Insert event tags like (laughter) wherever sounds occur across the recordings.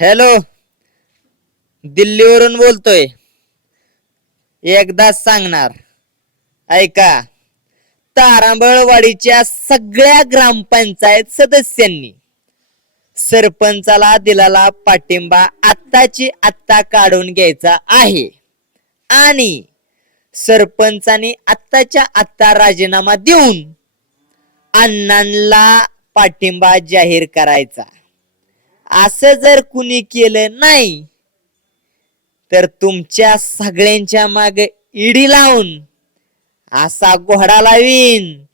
Hello. दिल्लीवरून बोलतोय. एकदा सांगणार. ऐका. तारांबळवाडीच्या सगळ्या ग्रामपंचायत सदस्यांनी सरपंचाला दिलाला पाठिंबा आत्ताची आत्ता काढून घ्यायचा आहे. आणि सरपंचाने आत्ताच्या आत्ता राजीनामा देऊन अण्णांना पाठिंबा जाहीर करायचा. असं जर कुणी केलं नाही तर तुमच्या सगळ्यांच्या माग इडी लावून असा घोडा लावीन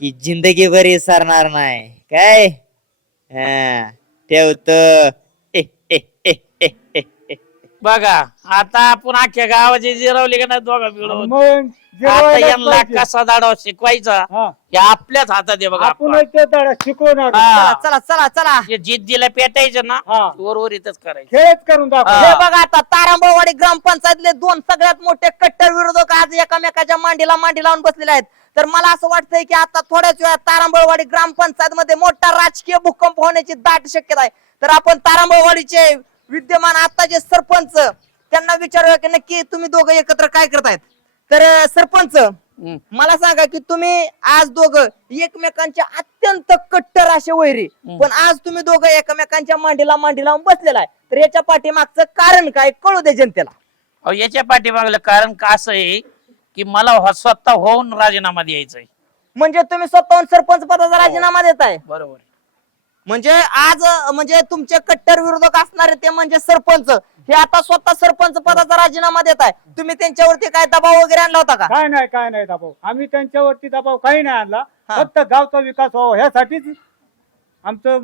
की जिंदगीभर विसरणार सरणार नाही. काय? हा ठेवतो. बघा आता आपण अख्ख्या गावाची जिरवली का नाही दोघा मिळून मग आता जेवायलाच यांना पाहिजे. कसा दाडा शिकवायचा हा. हे आपल्याच हातात आहे बघा आपण आपण. ते धडा शिकवणार हा. चला चला चला जे जिद्दीला पेटायचं ना हा. वरवर इथंच करायचं खेळच करून दाखव. हे बघा आता तारांबळवाडी ग्रामपंचायतले दोन सगळ्यात मोठे कट्टर विरोधक आज एकामेकाच्या मांडीला मांडी लावून बसलेले आहेत तर मला असं वाटतंय की आता थोड्याच वेळात तारांबळवाडी ग्रामपंचायत मध्ये मोठा राजकीय भूकंप होण्याची दाट शक्यता आहे तर आपण तारांबळवाडीचे विद्यमान आताचे सरपंच त्यांना विचारूया की नक्की तुम्ही दोघं एकत्र काय करतायत? तर सरपंच. मला सांगा की तुम्ही आज दोघं एकमेकांच्या अत्यंत कट्टर असे वैरी पण आज तुम्ही दोघं एकमेकांच्या मांडीला मांडी लावून बसलेला आहे. तर याच्या पाठीमागचं कारण काय? कळू दे जनतेला. अहो, याच्या पाठीमागलं कारण का असं आहे की मला हो- स्वतः होऊन राजीनामा द्यायचा आहे म्हणजे तुम्ही स्वतःहून सरपंच पदाचा राजीनामा देताय? बरोबर म्हणजे आज म्हणजे तुमचे कट्टर विरोधक असणारे ते म्हणजे सरपंच हे आता स्वतः सरपंच पदाचा राजीनामा देत आहे. तुम्ही त्यांच्यावरती काय दबाव वगैरे आणला होता का? काय नाही काय नाही दबाव. आम्ही त्यांच्यावरती दबाव काही नाही आणला. हा. फक्त गावचा विकास व्हावा ह्यासाठीच आमचं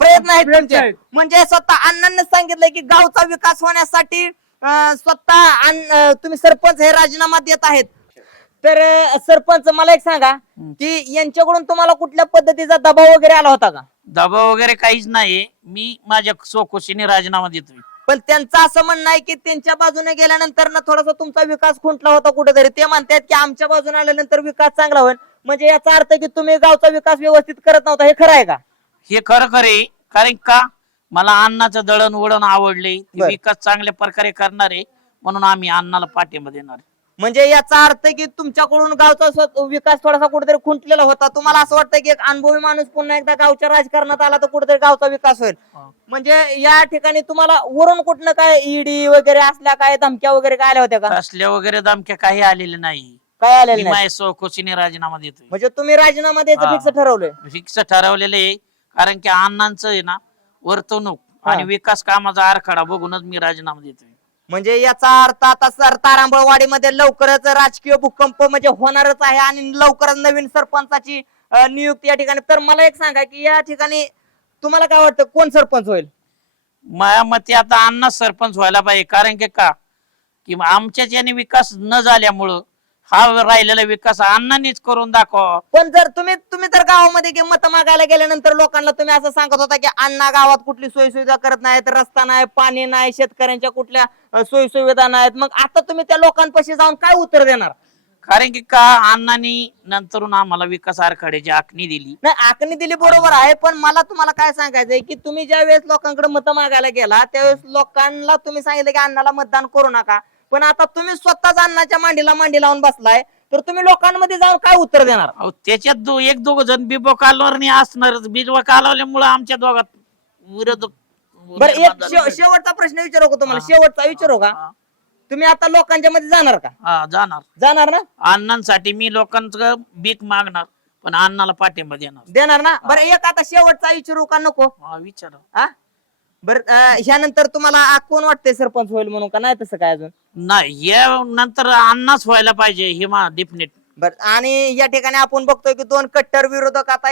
प्रयत्न आहेत प्रयत्न तुमचे. आहेत. म्हणजे स्वतः अण्णांनी सांगितलंय की गावचा विकास होण्यासाठी अं, स्वतः अण्ण- अं, तुम्ही सरपंच हे राजीनामा देत आहेत. तर अं, सरपंच मला एक सांगा की यांच्याकडून तुम्हाला कुठल्या पद्धतीचा दबाव वगैरे आला होता का? दबाव वगैरे काहीच नाही. मी माझ्या स्वखुशीने राजीनामा देतोय. पण त्यांचं असं म्हणणं आहे की त्यांच्या बाजूने गेल्यानंतर ना थोडासा तुमचा विकास खुंटला होता कुठेतरी. ते म्हणतात की आमच्या बाजूने आल्यानंतर विकास चांगला होईल. म्हणजे याचा अर्थ की तुम्ही गावचा विकास व्यवस्थित करत नव्हता. हे खरं आहे का? हे खरं खरे कारण का? मला अन्नाचं दळण वळण आवडले. ते बर. विकास चांगल्या प्रकारे करणारे. म्हणून आम्ही अन्नाला पाठिंबा देणार म्हणजे याचा अर्थ की तुमच्याकडून गावचा विकास थोडासा कुठेतरी खुंटलेला होता. तुम्हाला असं वाटतं की एक अनुभवी माणूस पुन्हा एकदा गावच्या राजकारणात आला तर कुठेतरी गावचा विकास होईल. म्हणजे या ठिकाणी तुम्हाला वरून कुठनं काय ईडी वगैरे असल्या काय धमक्या वगैरे काय आल्या होत्या का? असल्या वगैरे धमक्या काही आलेल्या नाही. काय मी आलेल्या नाही स्वखुशीने राजीनामा देतोय. म्हणजे तुम्ही राजीनामा द्यायचं हा. फिक्स ठरवलंय. फिक्स ठरवलेलं आहे. कारण की अण्णांचं आहे ना वर्तवणूक. आणि विकास कामाचा आराखडा बघूनच मी राजीनामा देतोय. म्हणजे याचा अर्थ आता सर तारांबळवाडीमध्ये लवकरच राजकीय भूकंप म्हणजे होणारच आहे आणि लवकरच नवीन सरपंचाची अं, नियुक्ती या ठिकाणी. तर मला एक सांगा की या ठिकाणी तुम्हाला काय वाटतं कोण सरपंच होईल? माझ्या मते आता अण्णा सरपंच व्हायला पाहिजे. कारण की का? की आमच्याच याने विकास न झाल्यामुळं हा राहिलेला विकास अण्णांनीच करून दाखवा पण जर तुम्ही तुम्ही तर गावामध्ये मत मागायला गेल्यानंतर लोकांना तुम्ही असं सांगत होता की अण्णा गावात कुठली सोयी सुविधा करत नाहीत रस्ता नाही पाणी नाही शेतकऱ्यांच्या कुठल्या सोयी सुविधा नाहीत. मग आता तुम्ही त्या लोकांपाशी जाऊन काय उत्तर देणार? कारण की का अण्णांनी नंतरून आम्हाला विकास आराखड्याची आखणी दिली. नाही आखणी दिली बरोबर आहे पण मला तुम्हाला काय सांगायचंय की तुम्ही ज्या वेळेस लोकांकडे मत मागायला गेला त्यावेळेस लोकांना तुम्ही सांगितलं की अण्णाला मतदान करू नका. पण आता तुम्ही स्वतःच अण्णाच्या मांडीला मांडी लावून बसलाय तर तुम्ही लोकांमध्ये जाऊन काय उत्तर देणार? अहो त्याच्यात दो एक दोघ जण बिबो कालवरणी असणारच. बिजवा कालवल्यामुळे आमच्या दोघात विरोध बरं एक शेव- शेवटचा प्रश्न विचारू का तुम्हाला? हा. शेवटचा विचारू का? हा, तुम्ही आता लोकांच्या मध्ये जाणार का? हा, जाणार. जाणार ना? अण्णांसाठी मी लोकांचं बीक मागणार पण अण्णाला पाठिंबा देणार. देणार ना? बरं एक आता शेवटचा विचारू का नको? हा, विचारा. हा? बरं ह्यानंतर तुम्हाला आ, कोण वाटतंय सरपंच होईल म्हणून का? नाही तसं काय अजून? नाही या नंतर अण्णाच व्हायला पाहिजे हे मा डिफिनेट बर आणि या ठिकाणी आपण बघतोय की दोन कट्टर विरोधक आता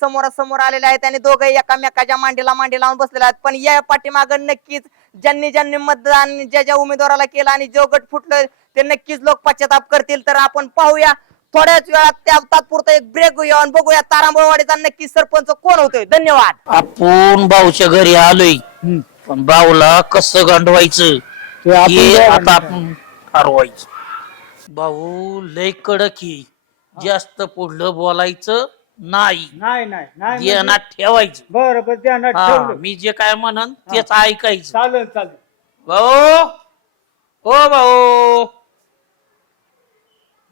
समोरासमोर आलेले आहेत आणि दोघे एकामेकाच्या मांडीला मांडी लावून बसलेले आहेत. पण या पाठीमाग नक्कीच ज्यांनी ज्यांनी मतदान ज्या ज्या उमेदवाराला केलं आणि जो गट फुटलं ते नक्कीच लोक पश्चाताप करतील. तर आपण पाहूया थोड्याच वेळात त्या तात्पुरता एक ब्रेक घेऊया आणि बघूया तारांबळवाडीचा नक्की सरपंच कोण होतोय. धन्यवाद. आपण भाऊच्या घरी आलोय. हम्म. पण भाऊला कसं गांडवायचं? ते आपण हे बघा. आता. आपण ठरवायचं. भाऊ लय कडक आहे. जास्त पुढलं बोलायचं नाही. नाही नाही नाही म्हणजे- ध्यानात ठेवायचं. बरं बरं ध्यानात हा, ठेवलं. मी जे काय म्हणन तेच ऐकायचं. चालेल चालेल. भाऊ ओ भाऊ.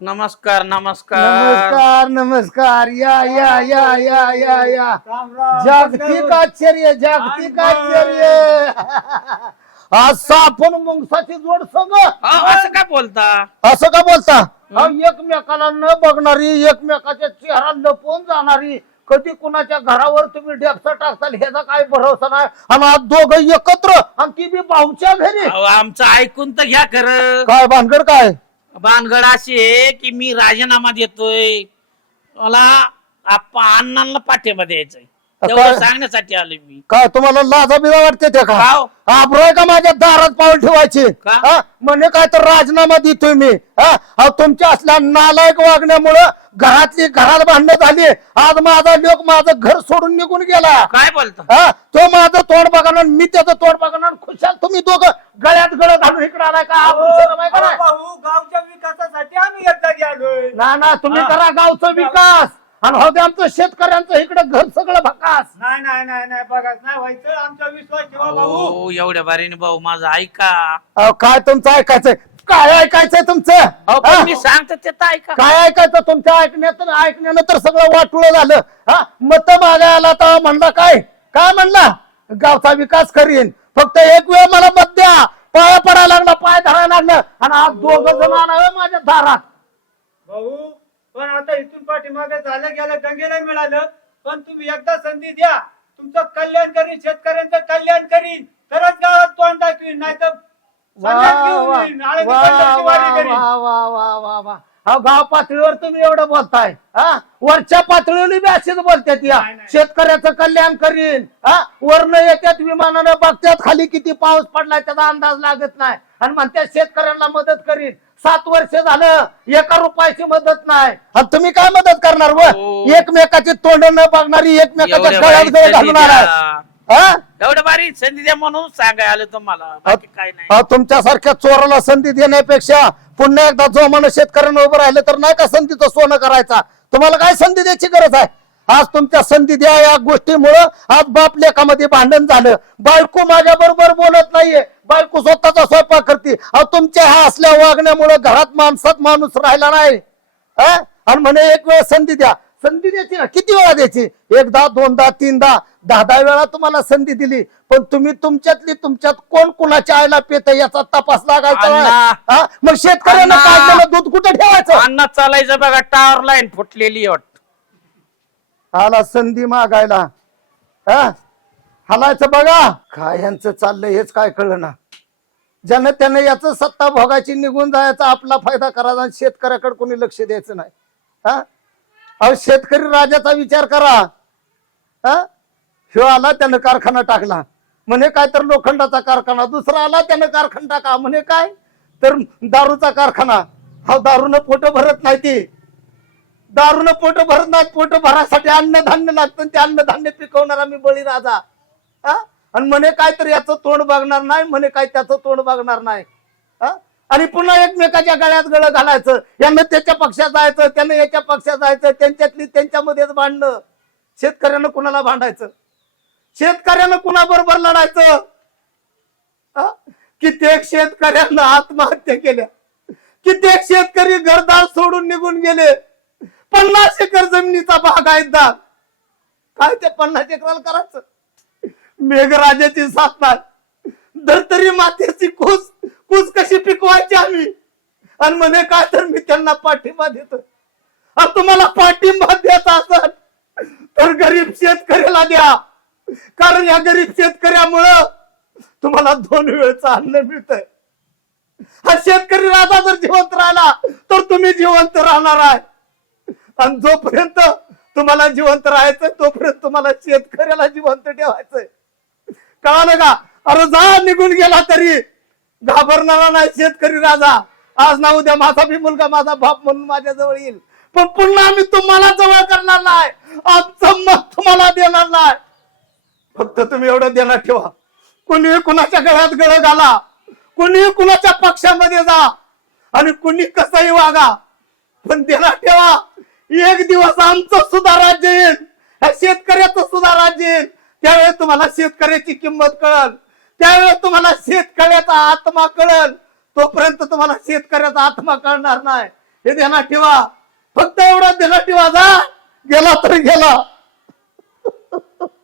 नमस्कार नमस्कार. नमस्कार नमस्कार. या या या या या या. राम राम. जागतिक आश्चर्य जागतिक आश्चर्य. (laughs) आज सापण मुंगसाची जोड संग असं काय बोलता? असं का बोलता? अहो, एकमेकाला न बघणारी एकमेकाच्या चेहरा लपवून जाणारी कधी कुणाच्या घरावर तुम्ही डेक्सा टाकताल ह्याचा काय भरोसा नाही? आणि आज दोघं एकत्र आणि ती बी भाऊच्या घरी. अहो, आमचं ऐकून तर घ्या खरं. काय भानगड काय? भानगड अशी आहे की मी राजीनामा देतोय. मला आप्पा अण्णांना पाठिंबा द्यायचंय. तेवढं काय? सांगण्यासाठी आलोय मी काय तुम्हाला लाजा बिजा वाटते ते का का? आब्रोय का माझ्या दारात पाऊल ठेवायची का? हा? म्हणे काय तर राजीनामा देतोय मी हा? अहो, तुमच्या असल्या नालायक वागण्यामुळं घरातली घरात भांडणं झाली आज माझा लोक माझं घर सोडून निघून गेला काय बोलता हा तो माझं तोंड बघणार मी त्याचं तोंड बघणार खुशाल तुम्ही दोघं गळ्यात गळ घालून इकडे आलाय का हा आहे का नाही? भाऊ गावच्या विकासासाठी आम्ही एकदा गेलोय ना ना तुम्ही हा. करा गावचा विकास आणि हो दे आमचं शेतकऱ्यांचं इकडे घर सगळं भकास. नाही नाही नाही नाही बघा नाही व्हायचं आमचा विश्वास ठेवा भाऊ. हो एवढ्या बारीने भाऊ माझं ऐका. अहो, काय तुमचं ऐकायचंय? काय ऐकायचंय तुमचं? अहो, पण हा? मी सांगतो ते तर ऐका. काय ऐकायचं तुमच्या ऐकण्यात ऐकण्यानं तर सगळं वाटलं झालं. हा? मत मागायला तर म्हणला काय? काय म्हणला? गावचा विकास करीन फक्त एक वेळ मला मत द्या. पाया पडायला लागला पाय धरायला लागलं. आणि आज दोघ जण आणावे माझ्या दारात. भाऊ पण आता इथून पाठीमागे झालं गेलं गंगेला मिळालं. पण तुम्ही एकदा संधी द्या. तुमचं कल्याण करीन शेतकऱ्यांचं कल्याण करीन. तरच गावात तोंड दाखवीन नाही तर वा गाव पातळीवर तुम्ही एवढं बोलताय हा? वरच्या पातळीवर बी असेच बोलतात या. शेतकऱ्याचं कल्याण करीन हा? वरनं येत्यात विमानानं बघतात खाली किती पाऊस पडलाय त्याचा अंदाज लागत नाही. आणि म्हणतात शेतकऱ्यांना मदत करीन. सात वर्ष झालं एका रुपयाची मदत नाही. आणि तुम्ही काय मदत करणार व? हो. एकमेकाची तोंड न बघणारी एकमेकाच्या एवढ्या गळ्यात गळ संधी घालणार आहे द्या. हा? एवढं बारीक संधी द्या म्हणून सांगाय आलं तुम्हाला. बाकी काय नाही. अहो, तुमच्यासारख्या चोराला संधी देण्यापेक्षा पुन्हा एकदा जो माणूस शेतकऱ्यांना उभं राहिलं तर नाही का संधीचं सोनं करायचा? तुम्हाला काय संधी द्यायची गरज आहे? आज तुमच्या संधी द्या या गोष्टीमुळं आज बाप लेखामध्ये भांडण झालं. बायको माझ्या बरोबर बोलत नाहीये. बायको स्वतःचा स्वयंपाक करते. अहो तुमच्या ह्या असल्या वागण्यामुळं घरात माणसात माणूस राहिला नाही. हा? आणि म्हणे एक वेळ संधी द्या. संधी द्यायची ना? किती वेळा द्यायची? एकदा दोनदा तीनदा दहा दहा वेळा तुम्हाला संधी दिली. पण तुम्ही तुमच्यातली तुमच्यात कोण कुणाच्या आईला पेत याचा तपास लागायचा. हा? मग शेतकऱ्यांना दूध कुठे ठेवायचं? अन्न चालायचं बघा टावर लाईन फुटलेली वाट आला संधी मागायला. हा? हलायचं बघा. काय यांचं चाललंय हेच काय कळलं ना. ज्यानं त्यानं याच सत्ता भोगायची निघून जायचा आपला फायदा करायचा आणि शेतकऱ्याकडे कोणी लक्ष द्यायचं नाही. हा? अहो शेतकरी राजाचा विचार करा. हा? ह्यो आला त्यानं कारखाना टाकला. म्हणे काय तर लोखंडाचा कारखाना. दुसरा आला त्यानं कारखाना टाका. म्हणे काय? तर दारूचा कारखाना. हा दारूनं पोट भरत नाही ती. दारून पोट भरत नाही पोट भरासाठी अन्नधान्य लागतं ते अन्नधान्य पिकवणारा मी बळीराजा. हा? आणि म्हणे काय तर याचं तोंड बघणार नाही म्हणे काय त्याचं तोंड बघणार नाही. हा? आणि पुन्हा एकमेकाच्या गळ्यात गळ घालायचं. यानं त्याच्या पक्षात जायचं त्यानं याच्या पक्षात जायचं त्यांच्यातली त्यांच्यामध्येच भांडणं. शेतकऱ्यानं कुणाला भांडायचं? शेतकऱ्यानं कुणाबरोबर लढायचं? हा? कित्येक शेतकऱ्यांना आत्महत्या केल्या. कित्येक शेतकरी घरदार सोडून निघून गेले. पन्नास एकर जमिनीचा भाग आहे दाग काय ते पन्नास एकराला करायचं? मेघराजाची साधना नाही धरतरी मातेची कूस कूस कशी पिकवायची आम्ही? आणि म्हणे काय तर मी त्यांना पाठिंबा देतो. आणि तुम्हाला पाठिंबा द्यायचा असेल तर गरीब शेतकऱ्याला द्या. कारण या गरीब शेतकऱ्यामुळं तुम्हाला दोन वेळचं अन्न मिळतंय. हा शेतकरी राजा जर जिवंत राहिला तर तुम्ही जिवंत राहणार आहे. आणि जोपर्यंत तुम्हाला जिवंत राहायचंय तोपर्यंत तुम्हाला शेतकऱ्याला जिवंत ठेवायचंय. कळालं का? अरे जा निघून गेला तरी. घाबरणारा नाही शेतकरी राजा. आज ना उद्या माझा बी मुलगा माझा बाप म्हणून माझ्या जवळ येईल. पण पुन्हा आम्ही तुम्हाला जवळ करणार नाही. आमचं मत तुम्हाला देणार नाही. फक्त तुम्ही एवढं देणार ठेवा. कुणी कुणाच्या गळ्यात गळ घाला. कुणी कुणाच्या पक्षामध्ये जा. आणि कुणी कसंही वागा. पण देणार ठेवा. एक दिवस आमचं सुद्धा राज्य येईल. ह्या शेतकऱ्याचं सुद्धा राज्य येईल. त्यावेळेस तुम्हाला शेतकऱ्याची किंमत कळल. त्यावेळेस तुम्हाला शेतकऱ्याचा आत्मा कळल. तोपर्यंत तुम्हाला शेतकऱ्याचा आत्मा कळणार नाही. हे ध्यानात ठेवा. फक्त एवढं ध्यानात ठेवा जा. गेला तर गेला. (laughs)